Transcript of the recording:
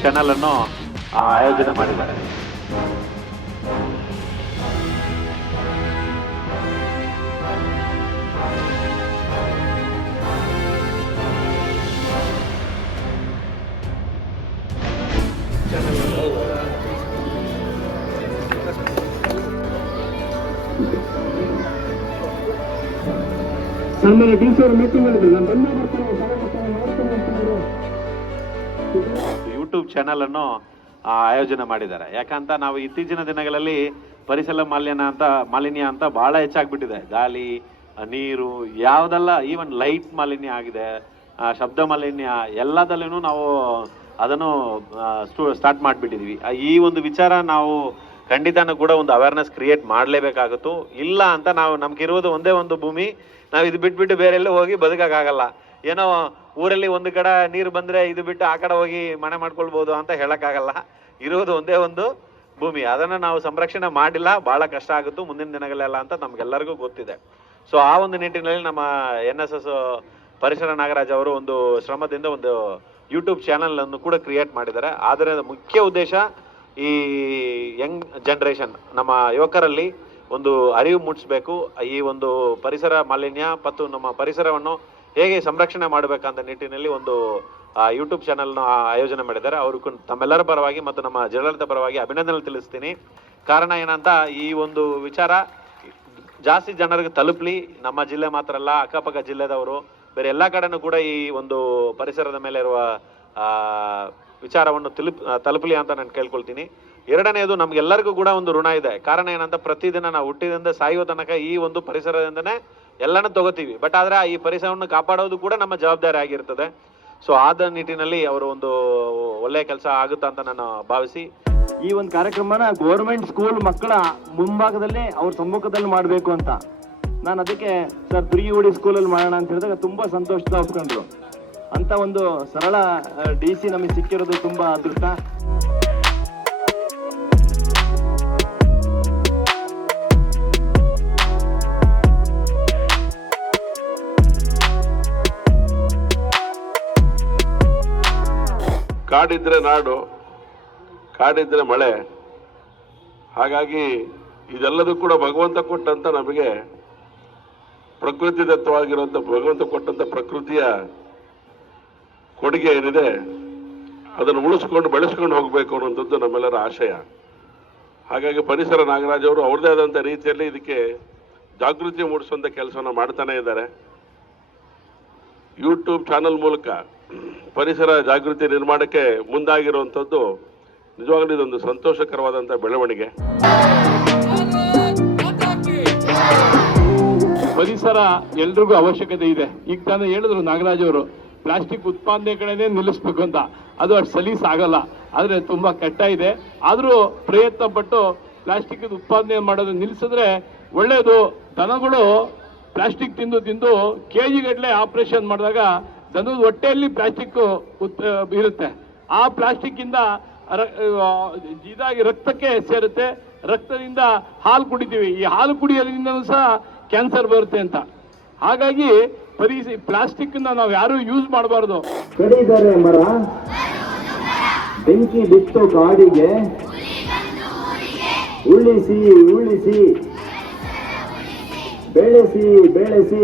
Channel ಅನ್ನು ಆಯೋಜನೆ ಮಾಡಿದ್ದಾರೆ. ಸನ್ಮಾನ್ಯ ಡಿ ಸಿ ಅವರು ಮೀಟಿಂಗ್ ಅಲ್ಲಿ ನಾನು ಬಂದೇ ಬರ್ತೀನಿ ಯೂಟ್ಯೂಬ್ ಚಾನಲ್ ಅನ್ನು ಆಯೋಜನೆ ಮಾಡಿದ್ದಾರೆ. ಯಾಕಂತ ನಾವು ಇತ್ತೀಚಿನ ದಿನಗಳಲ್ಲಿ ಪರಿಸರ ಮಾಲಿನ್ಯ ಅಂತ ಮಾಲಿನ್ಯ ಅಂತ ಬಹಳ ಹೆಚ್ಚಾಗ್ಬಿಟ್ಟಿದೆ. ಗಾಳಿ, ನೀರು, ಯಾವುದೆಲ್ಲ ಈವನ್ ಲೈಟ್ ಮಾಲಿನ್ಯ ಆಗಿದೆ ಶಬ್ದ ಮಾಲಿನ್ಯ ಎಲ್ಲದಲ್ಲೂ ನಾವು ಅದನ್ನು ಸ್ಟಾರ್ಟ್ ಮಾಡಿಬಿಟ್ಟಿದ್ವಿ. ಈ ಒಂದು ವಿಚಾರ ನಾವು ಖಂಡಿತನೂ ಕೂಡ ಒಂದು ಅವೇರ್ನೆಸ್ ಕ್ರಿಯೇಟ್ ಮಾಡಲೇಬೇಕಾಗುತ್ತೋ. ಇಲ್ಲ ಅಂತ ನಾವು ನಮ್ಗಿರೋದು ಒಂದೇ ಒಂದು ಭೂಮಿ. ನಾವು ಇದು ಬಿಟ್ಬಿಟ್ಟು ಬೇರೆ ಎಲ್ಲೂ ಹೋಗಿ ಬದುಕಕ್ಕಾಗಲ್ಲ. ಏನೋ ಊರಲ್ಲಿ ಒಂದು ಕಡೆ ನೀರು ಬಂದ್ರೆ ಇದು ಬಿಟ್ಟು ಆ ಕಡೆ ಹೋಗಿ ಮನೆ ಮಾಡ್ಕೊಳ್ಬೋದು ಅಂತ ಹೇಳೋಕ್ಕಾಗಲ್ಲ. ಇರೋದು ಒಂದೇ ಒಂದು ಭೂಮಿ. ಅದನ್ನ ನಾವು ಸಂರಕ್ಷಣೆ ಮಾಡಿಲ್ಲ, ಬಹಳ ಕಷ್ಟ ಆಗುತ್ತೆ ಮುಂದಿನ ದಿನಗಳೆಲ್ಲ ಅಂತ ನಮಗೆಲ್ಲರಿಗೂ ಗೊತ್ತಿದೆ. ಸೊ ಆ ಒಂದು ನಿಟ್ಟಿನಲ್ಲಿ ನಮ್ಮ ಎನ್ ಎಸ್ ಎಸ್ ಪರಿಸರ ನಾಗರಾಜ್ ಅವರು ಒಂದು ಶ್ರಮದಿಂದ ಒಂದು ಯೂಟ್ಯೂಬ್ ಚಾನಲ್ ಅನ್ನು ಕೂಡ ಕ್ರಿಯೇಟ್ ಮಾಡಿದ್ದಾರೆ. ಆದರೆ ಮುಖ್ಯ ಉದ್ದೇಶ ಈ ಯಂಗ್ ಜನ್ರೇಷನ್ ನಮ್ಮ ಯುವಕರಲ್ಲಿ ಒಂದು ಅರಿವು ಮೂಡಿಸ್ಬೇಕು. ಈ ಒಂದು ಪರಿಸರ ಮಾಲಿನ್ಯ ಮತ್ತು ನಮ್ಮ ಪರಿಸರವನ್ನು ಹೇಗೆ ಸಂರಕ್ಷಣೆ ಮಾಡಬೇಕಂತ ನಿಟ್ಟಿನಲ್ಲಿ ಒಂದು ಯೂಟ್ಯೂಬ್ ಚಾನಲ್ನ ಆಯೋಜನೆ ಮಾಡಿದ್ದಾರೆ. ಅವರು ತಮ್ಮೆಲ್ಲರ ಪರವಾಗಿ ಮತ್ತು ನಮ್ಮ ಜಿಲ್ಲಾಡಳಿತ ಪರವಾಗಿ ಅಭಿನಂದನೆ ತಿಳಿಸ್ತೀನಿ. ಕಾರಣ ಏನಂತ, ಈ ಒಂದು ವಿಚಾರ ಜಾಸ್ತಿ ಜನರಿಗೆ ತಲುಪಲಿ. ನಮ್ಮ ಜಿಲ್ಲೆ ಮಾತ್ರ ಅಲ್ಲ, ಅಕ್ಕಪಕ್ಕ ಜಿಲ್ಲೆದವರು, ಬೇರೆ ಎಲ್ಲ ಕಡೆನೂ ಕೂಡ ಈ ಒಂದು ಪರಿಸರದ ಮೇಲೆ ಇರುವ ವಿಚಾರವನ್ನು ತಲುಪ್, ತಲುಪಲಿ ಅಂತ ನಾನು ಕೇಳ್ಕೊಳ್ತೀನಿ. ಎರಡನೆಯದು, ನಮ್ಗೆಲ್ಲರಿಗೂ ಕೂಡ ಒಂದು ಋಣ ಇದೆ. ಕಾರಣ ಏನಂತ, ಪ್ರತಿದಿನ ನಾವು ಹುಟ್ಟಿದಿಂದ ಸಾಯುವ ತನಕ ಈ ಒಂದು ಪರಿಸರದಿಂದನೇ ಎಲ್ಲನೂ ತಗೋತೀವಿ. ಬಟ್ ಆದರೆ ಈ ಪರಿಸರವನ್ನು ಕಾಪಾಡೋದು ಕೂಡ ನಮ್ಮ ಜವಾಬ್ದಾರಿ ಆಗಿರ್ತದೆ. ಸೊ ಆದ ನಿಟ್ಟಿನಲ್ಲಿ ಅವರು ಒಂದು ಒಳ್ಳೆಯ ಕೆಲಸ ಆಗುತ್ತ ಅಂತ ನಾನು ಭಾವಿಸಿ. ಈ ಒಂದು ಕಾರ್ಯಕ್ರಮನ ಗೌರ್ಮೆಂಟ್ ಸ್ಕೂಲ್ ಮಕ್ಕಳ ಮುಂಭಾಗದಲ್ಲಿ ಅವ್ರ ಸಮ್ಮುಖದಲ್ಲಿ ಮಾಡಬೇಕು ಅಂತ. ನಾನು ಅದಕ್ಕೆ ಸರ್ ಉಡಿ ಸ್ಕೂಲಲ್ಲಿ ಮಾಡೋಣ ಅಂತ ಹೇಳಿದಾಗ ತುಂಬ ಸಂತೋಷದ ಒಪ್ಕೊಂಡ್ರು. ಅಂತ ಒಂದು ಸರಳ ಡಿ ಸಿ ನಮಗೆ ಸಿಕ್ಕಿರೋದು ತುಂಬ ಅದೃಷ್ಟ. ಕಾಡಿದ್ರೆ ನಾಡು, ಕಾಡಿದ್ರೆ ಮಳೆ. ಹಾಗಾಗಿ ಇದೆಲ್ಲದೂ ಕೂಡ ಭಗವಂತ ಕೊಟ್ಟಂತ ನಮಗೆ ಪ್ರಕೃತಿ ದತ್ತವಾಗಿರುವಂಥ ಭಗವಂತ ಕೊಟ್ಟಂತ ಪ್ರಕೃತಿಯ ಕೊಡುಗೆ ಏನಿದೆ, ಅದನ್ನು ಉಳಿಸ್ಕೊಂಡು ಬೆಳೆಸ್ಕೊಂಡು ಹೋಗಬೇಕು ಅನ್ನುವಂಥದ್ದು ನಮ್ಮೆಲ್ಲರ ಆಶಯ. ಹಾಗಾಗಿ ಪರಿಸರ ನಾಗರಾಜ್ ಅವರು ಅವ್ರದೇ ಆದಂಥ ರೀತಿಯಲ್ಲಿ ಇದಕ್ಕೆ ಜಾಗೃತಿ ಮೂಡಿಸುವಂಥ ಕೆಲಸವನ್ನು ಮಾಡ್ತಾನೆ ಇದ್ದಾರೆ. ಯೂಟ್ಯೂಬ್ ಚಾನಲ್ ಮೂಲಕ ಪರಿಸರ ಜಾಗೃತಿ ನಿರ್ಮಾಣಕ್ಕೆ ಮುಂದಾಗಿರುವಂಥದ್ದು ನಿಜವಾಗ್ಲೂ ಇದೊಂದು ಸಂತೋಷಕರವಾದಂಥ ಬೆಳವಣಿಗೆ. ಪರಿಸರ ಎಲ್ರಿಗೂ ಅವಶ್ಯಕತೆ ಇದೆ. ಈಗ ತಾನೇ ಹೇಳಿದ್ರು ನಾಗರಾಜ್ ಅವರು, ಪ್ಲಾಸ್ಟಿಕ್ ಉತ್ಪಾದನೆ ಕಡೆನೇ ನಿಲ್ಲಿಸ್ಬೇಕು ಅಂತ. ಅದು ಅಷ್ಟು ಸಲೀಸ್ ಆಗಲ್ಲ. ಆದ್ರೆ ತುಂಬಾ ಕಷ್ಟ ಇದೆ. ಆದರೂ ಪ್ರಯತ್ನ ಪಟ್ಟು ಪ್ಲಾಸ್ಟಿಕ್ ಉತ್ಪಾದನೆ ಮಾಡೋದು ನಿಲ್ಲಿಸಿದ್ರೆ ಒಳ್ಳೆಯದು ದನಗಳು ಪ್ಲಾಸ್ಟಿಕ್ ತಿಂದು ತಿಂದು ಕೆ ಜಿಗಟ್ಟಲೆ ಆಪರೇಷನ್ ಮಾಡಿದಾಗ ದನದ ಹೊಟ್ಟೆಯಲ್ಲಿ ಪ್ಲಾಸ್ಟಿಕ್ ಇರುತ್ತೆ ಆ ಪ್ಲಾಸ್ಟಿಕ್ ಇಂದ ರ- ಆ, ಇದಾಗಿ ರಕ್ತಕ್ಕೆ ಸೇರುತ್ತೆ. ರಕ್ತದಿಂದ ಹಾಲು ಕುಡಿತೀವಿ. ಈ ಹಾಲು ಕುಡಿಯೋದ್ರಿಂದನೂ ಸಹ ಕ್ಯಾನ್ಸರ್ ಬರುತ್ತೆ ಅಂತ. ಹಾಗಾಗಿ ಪ್ಲಾಸ್ಟಿಕ್ ನಾವು ಯಾರು ಯೂಸ್ ಮಾಡಬಾರ್ದು. ಕಡಿದರೆ ಮರ ಬೆಂಕಿ ಬಿತ್ತು ಕಾಡಿಗೆ ಉಳಿಸಿ ಉಳಿಸಿ. ಬೆಳೆಸಿ ಬೆಳೆಸಿ